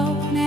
out